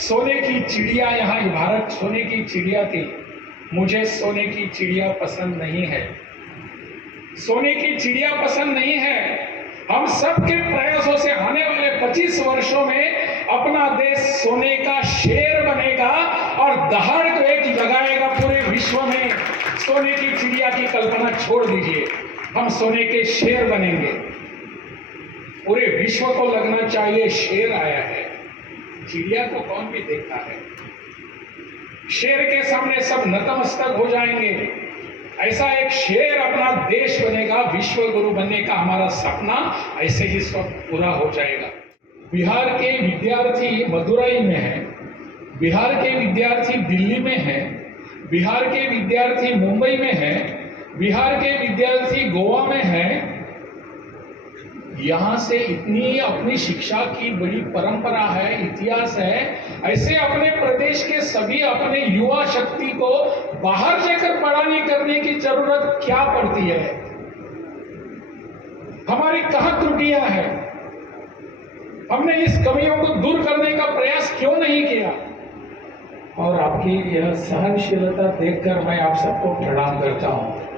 सोने की चिड़िया, यहाँ भारत सोने की चिड़िया थी, मुझे सोने की चिड़िया पसंद नहीं है। सोने की चिड़िया पसंद नहीं है। हम सबके प्रयासों से आने वाले 25 वर्षों में अपना देश सोने का शेर बनेगा और दहाड़ को एक लगाएगा पूरे विश्व में। सोने की चिड़िया की कल्पना छोड़ दीजिए, हम सोने के शेर बनेंगे। पूरे विश्व को लगना चाहिए शेर आया है। चिड़िया को कौन भी देखता है? शेर के सामने सब नतमस्तक हो जाएंगे। ऐसा एक शेर अपना देश बनेगा, विश्व गुरु बनने का हमारा सपना ऐसे ही सब पूरा हो जाएगा। बिहार के विद्यार्थी मदुरई में है, बिहार के विद्यार्थी दिल्ली में है, बिहार के विद्यार्थी मुंबई में है, बिहार के विद्यार्थी गोवा में है। यहाँ से इतनी अपनी शिक्षा की बड़ी परंपरा है, इतिहास है। ऐसे अपने प्रदेश के सभी अपने युवा शक्ति को बाहर जाकर पढ़ाई करने की जरूरत क्या पड़ती है? हमारी कहाँ त्रुटियां हैं? हमने इस कमियों को दूर करने का प्रयास क्यों नहीं किया? और आपकी यह सहनशीलता देखकर मैं आप सबको प्रणाम करता हूं।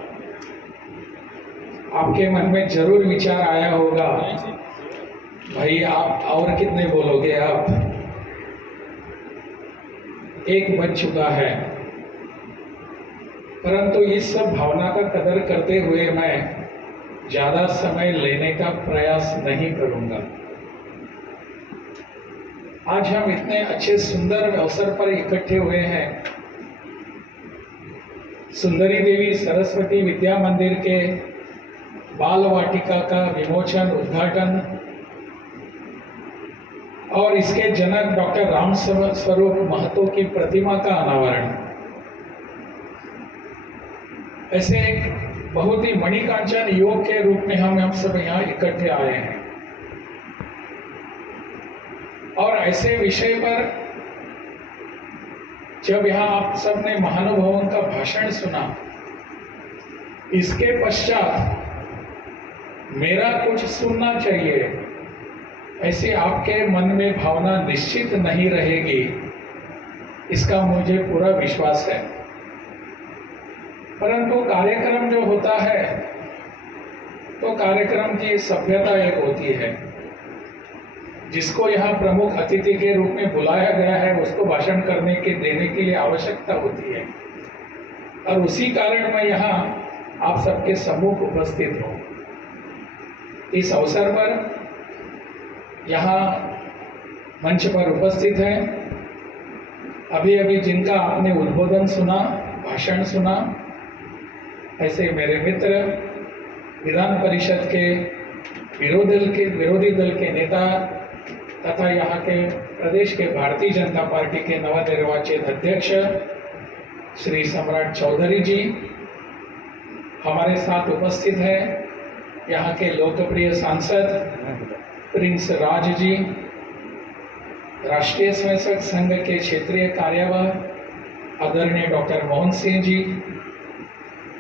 आपके मन में जरूर विचार आया होगा, भाई आप और कितने बोलोगे? आप एक बज चुका है। परंतु इस सब भावना का कदर करते हुए मैं ज्यादा समय लेने का प्रयास नहीं करूंगा। आज हम इतने अच्छे सुंदर अवसर पर इकट्ठे हुए हैं। सुंदरी देवी सरस्वती विद्या मंदिर के बाल वाटिका का विमोचन, उद्घाटन और इसके जनक डॉक्टर राम स्वरूप महतो की प्रतिमा का अनावरण, ऐसे एक बहुत ही मणिकांचन योग के रूप में हम सब यहाँ इकट्ठे आए हैं। और ऐसे विषय पर जब यहाँ आप सबने महानुभावों का भाषण सुना, इसके पश्चात मेरा कुछ सुनना चाहिए, ऐसे आपके मन में भावना निश्चित नहीं रहेगी, इसका मुझे पूरा विश्वास है। परंतु कार्यक्रम जो होता है तो कार्यक्रम की सभ्यता एक होती है। जिसको यहाँ प्रमुख अतिथि के रूप में बुलाया गया है उसको भाषण करने के देने के लिए आवश्यकता होती है, और उसी कारण मैं यहाँ आप सबके सम्मुख उपस्थित हूँ। इस अवसर पर यहाँ मंच पर उपस्थित हैं, अभी अभी जिनका आपने उद्बोधन सुना, भाषण सुना, ऐसे मेरे मित्र, विधान परिषद के विरोधी दल के नेता तथा यहाँ के प्रदेश के भारतीय जनता पार्टी के नवनिर्वाचित अध्यक्ष श्री सम्राट चौधरी जी हमारे साथ उपस्थित हैं। यहाँ के लोकप्रिय सांसद प्रिंस राज जी, राष्ट्रीय स्वयंसेवक संघ के क्षेत्रीय कार्यवाह आदरणीय डॉक्टर मोहन सिंह जी,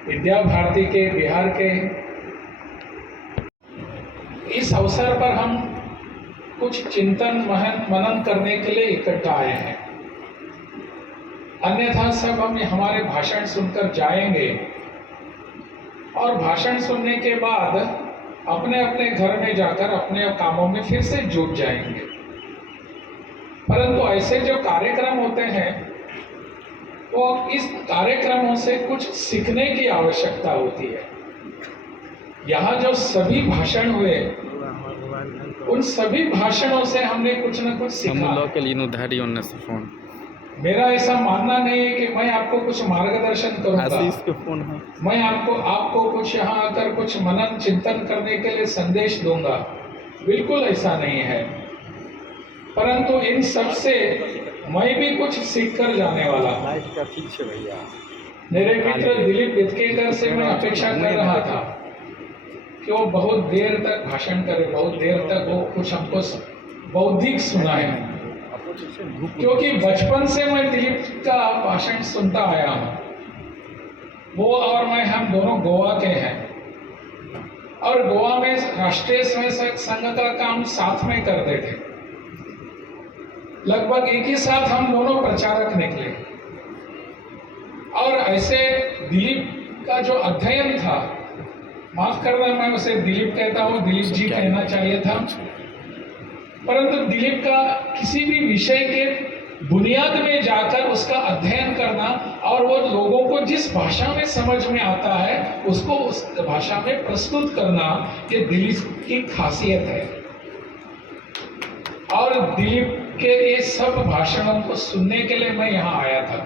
विद्या भारती के बिहार के। इस अवसर पर हम कुछ चिंतन मनन करने के लिए इकट्ठा आए हैं। अन्यथा सब हम हमारे भाषण सुनकर जाएंगे और भाषण सुनने के बाद अपने अपने घर में जाकर अपने कामों में फिर से जुट जाएंगे। परंतु ऐसे जो कार्यक्रम होते हैं वो इस कार्यक्रमों से कुछ सीखने की आवश्यकता होती है। यहाँ जो सभी भाषण हुए उन सभी भाषणों से हमने कुछ न कुछ सीखा। मेरा ऐसा मानना नहीं है कि मैं आपको कुछ मार्गदर्शन करूंगा, मैं आपको कुछ यहाँ आकर कुछ मनन चिंतन करने के लिए संदेश दूंगा, बिल्कुल ऐसा नहीं है। परंतु इन सब से मैं भी कुछ सीख कर जाने वाला हूँ। मेरे मित्र दिलीप विदकेकर से मैं अपेक्षा कर रहा था कि वो बहुत देर तक भाषण करे, बहुत देर तक वो कुछ हमको बौद्धिक सुनाए, क्योंकि बचपन से मैं दिलीप का भाषण सुनता आया हूँ। वो और मैं, हम दोनों गोवा के हैं और गोवा में राष्ट्रीय स्वयंसेवक संघ का काम साथ में करते थे। लगभग एक ही साथ हम दोनों प्रचारक निकले। और ऐसे दिलीप का जो अध्ययन था, माफ करना मैं उसे दिलीप कहता हूँ, दिलीप जी कहना चाहिए था, परंतु दिलीप का किसी भी विषय के बुनियाद में जाकर उसका अध्ययन करना और वो लोगों को जिस भाषा में समझ में आता है उसको उस भाषा में प्रस्तुत करना, ये दिलीप की खासियत है। और दिलीप के ये सब भाषणों को सुनने के लिए मैं यहाँ आया था।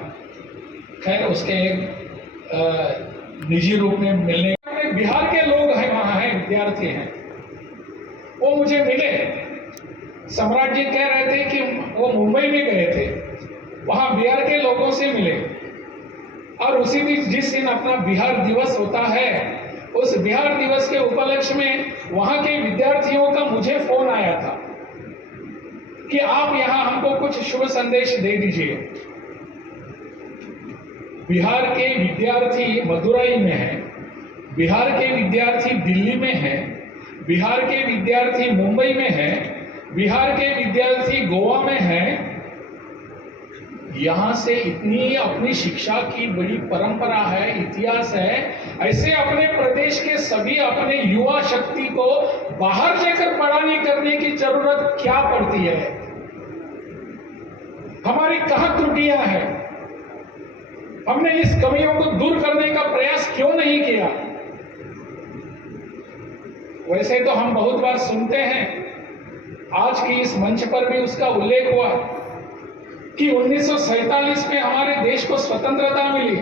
खैर उसके एक निजी रूप में मिलने, बिहार के लोग हैं, वहाँ हैं, विद्यार्थी हैं, वो मुझे मिले। सम्राट जी कह रहे थे कि वो मुंबई में गए थे, वहाँ बिहार के लोगों से मिले और उसी दिन जिस दिन अपना बिहार दिवस होता है, उस बिहार दिवस के उपलक्ष्य में वहाँ के विद्यार्थियों का मुझे फोन आया था कि आप यहाँ हमको कुछ शुभ संदेश दे दीजिए। बिहार के विद्यार्थी मदुरई में है, बिहार के विद्यार्थी दिल्ली में है, बिहार के विद्यार्थी मुंबई में है, बिहार के विद्यार्थी गोवा में है। यहाँ से इतनी अपनी शिक्षा की बड़ी परंपरा है, इतिहास है। ऐसे अपने प्रदेश के सभी अपने युवा शक्ति को बाहर जाकर पढ़ाने करने की जरूरत क्या पड़ती है? हमारी कहाँ त्रुटियां हैं? हमने इस कमियों को दूर करने का प्रयास क्यों नहीं किया? वैसे तो हम बहुत बार सुनते हैं, आज की इस मंच पर भी उसका उल्लेख हुआ कि 1947 में हमारे देश को स्वतंत्रता मिली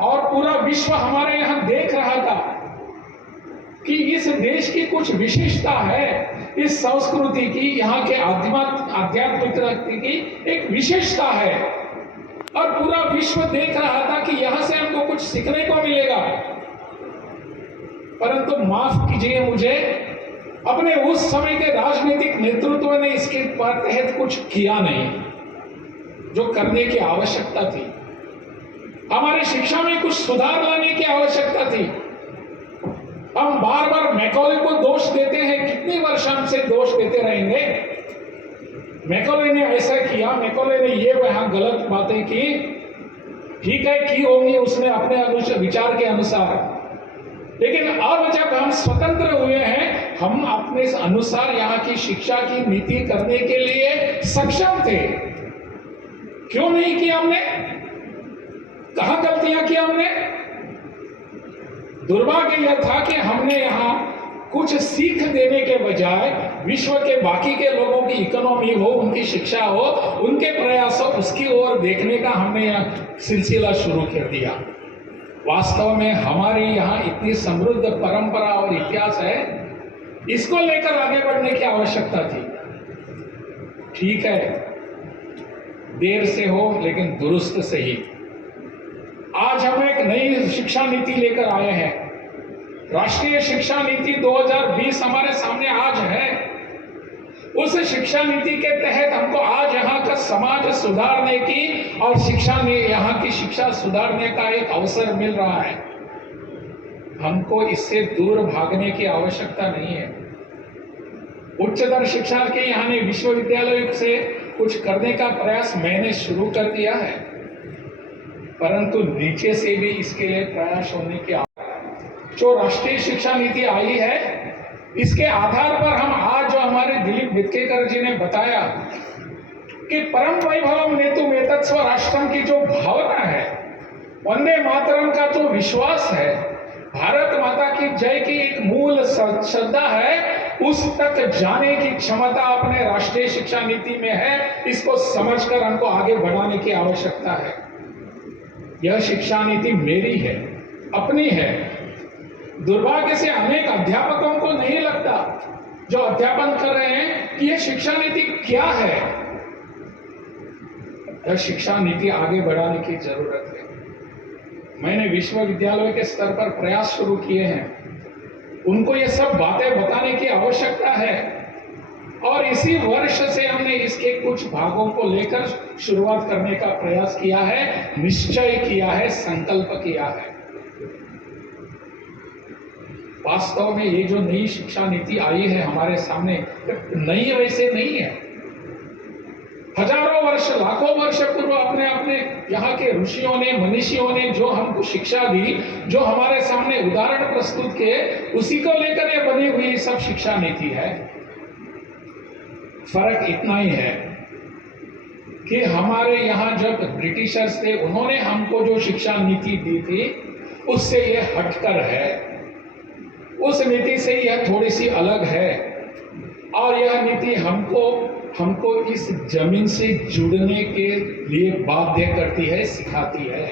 और पूरा विश्व हमारे यहां देख रहा था कि इस देश की कुछ विशेषता है, इस संस्कृति की, यहाँ के आध्यात्मिक की एक विशेषता है और पूरा विश्व देख रहा था कि यहां से हमको कुछ सीखने को मिलेगा। परंतु माफ कीजिए मुझे, अपने उस समय के राजनीतिक नेतृत्व ने इसके तहत कुछ किया नहीं जो करने की आवश्यकता थी। हमारी शिक्षा में कुछ सुधार लाने की आवश्यकता थी। हम बार बार मैकॉले को दोष देते हैं, कितनी वर्ष हमसे दोष देते रहेंगे? मैकॉले ने ऐसा किया, मैकॉले ने ये वहां गलत बातें की, ठीक है की होंगी उसने अपने विचार के अनुसार, लेकिन अब जब हम स्वतंत्र हुए हैं, हम अपने अनुसार यहाँ की शिक्षा की नीति करने के लिए सक्षम थे। क्यों नहीं किया हमने? कहां गलतियां की हमने? दुर्भाग्य यह था कि हमने यहाँ कुछ सीख देने के बजाय विश्व के बाकी के लोगों की इकोनॉमी हो, उनकी शिक्षा हो, उनके प्रयास हो, उसकी ओर देखने का हमने यह सिलसिला शुरू कर दिया। वास्तव में हमारी यहाँ इतनी समृद्ध परंपरा और इतिहास है, इसको लेकर आगे बढ़ने की आवश्यकता थी। ठीक है, देर से हो लेकिन दुरुस्त से ही। आज हम एक नई शिक्षा नीति लेकर आए हैं। राष्ट्रीय शिक्षा नीति 2020 हमारे सामने आज है। उस शिक्षा नीति के तहत हमको आज यहाँ का समाज सुधारने की और शिक्षा में यहाँ की शिक्षा सुधारने का एक अवसर मिल रहा है। हमको इससे दूर भागने की आवश्यकता नहीं है। उच्चतर शिक्षा के यहाँ ने विश्वविद्यालय से कुछ करने का प्रयास मैंने शुरू कर दिया है, परंतु नीचे से भी इसके लिए प्रयास होने की जो राष्ट्रीय शिक्षा नीति आई है, इसके आधार पर हम आज जो हमारे दिलीप वित्केकर जी ने बताया कि परम वैभवम नेतुम एतत्स्व राष्ट्रम की जो भावना है, वंदे मातरम का जो विश्वास है, भारत माता की जय की एक मूल श्रद्धा है, उस तक जाने की क्षमता अपने राष्ट्रीय शिक्षा नीति में है। इसको समझकर हमको आगे बढ़ाने की आवश्यकता है। यह शिक्षा नीति मेरी है, अपनी है। दुर्भाग्य से अनेक अध्यापकों को नहीं लगता जो अध्यापन कर रहे हैं कि यह शिक्षा नीति क्या है। यह शिक्षा नीति आगे बढ़ाने की जरूरत है। मैंने विश्वविद्यालय के स्तर पर प्रयास शुरू किए हैं, उनको ये सब बातें बताने की आवश्यकता है और इसी वर्ष से हमने इसके कुछ भागों को लेकर शुरुआत करने का प्रयास किया है, निश्चय किया है, संकल्प किया है। वास्तव में ये जो नई शिक्षा नीति आई है हमारे सामने, नई वैसे नहीं है, हजारों वर्ष, लाखों वर्ष पूर्व अपने अपने यहाँ के ऋषियों ने, मनीषियों ने जो हमको शिक्षा दी, जो हमारे सामने उदाहरण प्रस्तुत किए, उसी को लेकर ये बनी हुई सब शिक्षा नीति है। फर्क इतना ही है कि हमारे यहाँ जब ब्रिटिशर्स थे, उन्होंने हमको जो शिक्षा नीति दी थी, उससे ये हटकर है, उस नीति से यह थोड़ी सी अलग है। और यह नीति हमको इस जमीन से जुड़ने के लिए बाध्य करती है, सिखाती है।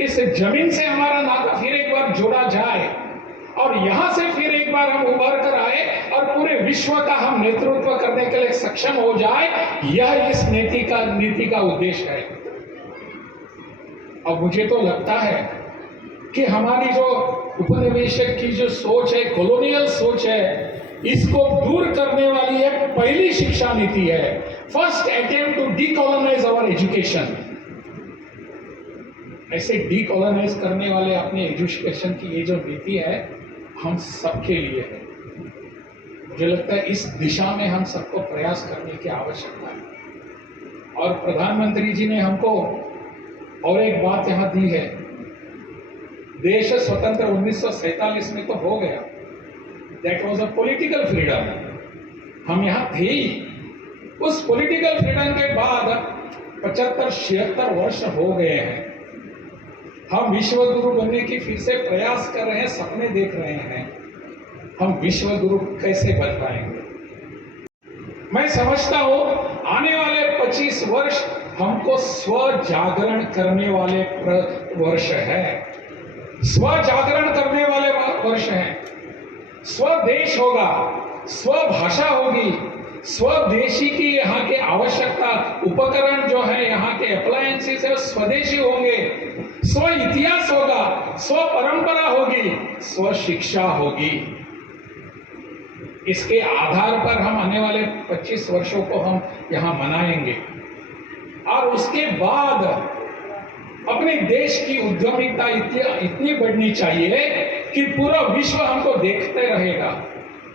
इस जमीन से हमारा नाता फिर एक बार जुड़ा जाए और यहां से फिर एक बार हम उभर कर आए और पूरे विश्व का हम नेतृत्व करने के लिए सक्षम हो जाए, यह इस नीति का उद्देश्य है। अब मुझे तो लगता है कि हमारी जो उपनिवेशक की जो सोच है, कॉलोनियल सोच है, इसको दूर करने वाली एक पहली शिक्षा नीति है। First attempt to decolonise our education. ऐसे डीकॉलोनाइज करने वाले अपने एजुकेशन की ये जो नीति है, हम सबके लिए है। मुझे लगता है इस दिशा में हम सबको प्रयास करने की आवश्यकता है। और प्रधानमंत्री जी ने हमको और एक बात यहां दी है, देश स्वतंत्र 1947 में तो हो गया, that was a political freedom, हम यहां थे ही। उस पॉलिटिकल फ्रीडम के बाद 75-76 वर्ष हो गए हैं, हम विश्व गुरु बनने की फिर से प्रयास कर रहे हैं, सपने देख रहे हैं। हम विश्व गुरु कैसे बन पाएंगे? मैं समझता हूं आने वाले 25 वर्ष हमको स्व जागरण करने वाले वर्ष है, स्व जागरण करने वाले वर्ष है। स्वदेश होगा, स्वभाषा होगी, स्वदेशी की यहाँ के आवश्यकता, उपकरण जो है, यहाँ के अप्लायंसेस है, स्वदेशी होंगे। स्व इतिहास होगा, स्व परंपरा होगी, स्व शिक्षा होगी। इसके आधार पर हम आने वाले 25 वर्षों को हम यहाँ मनाएंगे। और उसके बाद अपने देश की उद्यमिता इतनी बढ़नी चाहिए कि पूरा विश्व हमको देखते रहेगा।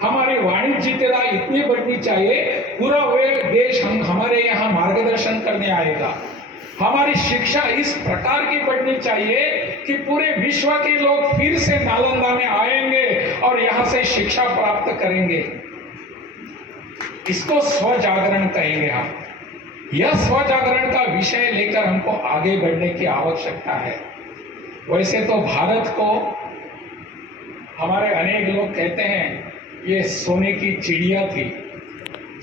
हमारी वाणिज्यिकता इतनी बढ़नी चाहिए, पूरा वे देश हमारे यहाँ मार्गदर्शन करने आएगा। हमारी शिक्षा इस प्रकार की बढ़नी चाहिए कि पूरे विश्व के लोग फिर से नालंदा में आएंगे और यहाँ से शिक्षा प्राप्त करेंगे। इसको स्व जागरण कहेंगे हम। यह स्व जागरण का विषय लेकर हमको आगे बढ़ने की आवश्यकता है। वैसे तो भारत को हमारे अनेक लोग कहते हैं ये सोने की चिड़िया थी।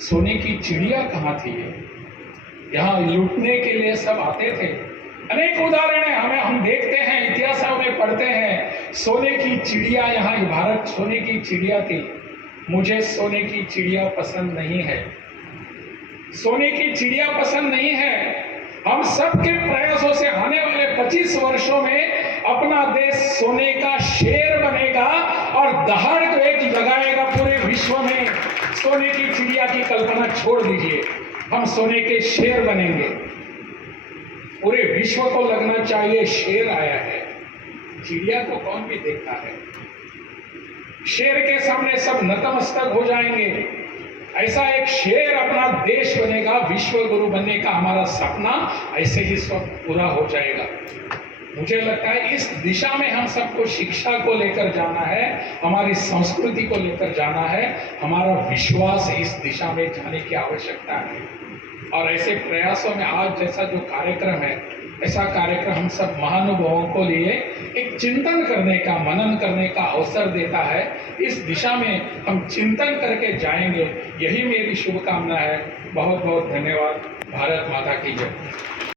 सोने की चिड़िया कहाँ थी? यहाँ लूटने के लिए सब आते थे। अनेक उदाहरण है, हम देखते हैं, इतिहास में पढ़ते हैं। सोने की चिड़िया, यहाँ भारत सोने की चिड़िया थी। मुझे सोने की चिड़िया पसंद नहीं है, सोने की चिड़िया पसंद नहीं है। हम सबके प्रयासों से आने वाले 25 वर्षों में अपना देश सोने का शेर बनेगा और दहाड़ को एक लगाएगा पूरे विश्व में। सोने की चिड़िया की कल्पना छोड़ दीजिए, हम सोने के शेर बनेंगे। पूरे विश्व को लगना चाहिए शेर आया है। चिड़िया को कौन भी देखता है? शेर के सामने सब नतमस्तक हो जाएंगे। ऐसा एक शेर अपना देश बनेगा, विश्व गुरु बनने का हमारा सपना ऐसे ही सब पूरा हो जाएगा। मुझे लगता है इस दिशा में हम सबको शिक्षा को लेकर जाना है, हमारी संस्कृति को लेकर जाना है, हमारा विश्वास इस दिशा में जाने की आवश्यकता है। और ऐसे प्रयासों में आज जैसा जो कार्यक्रम है, ऐसा कार्यक्रम हम सब महानुभावों को लिए एक चिंतन करने का, मनन करने का अवसर देता है। इस दिशा में हम चिंतन करके जाएंगे, यही मेरी शुभकामना है। बहुत बहुत धन्यवाद। भारत माता की जय।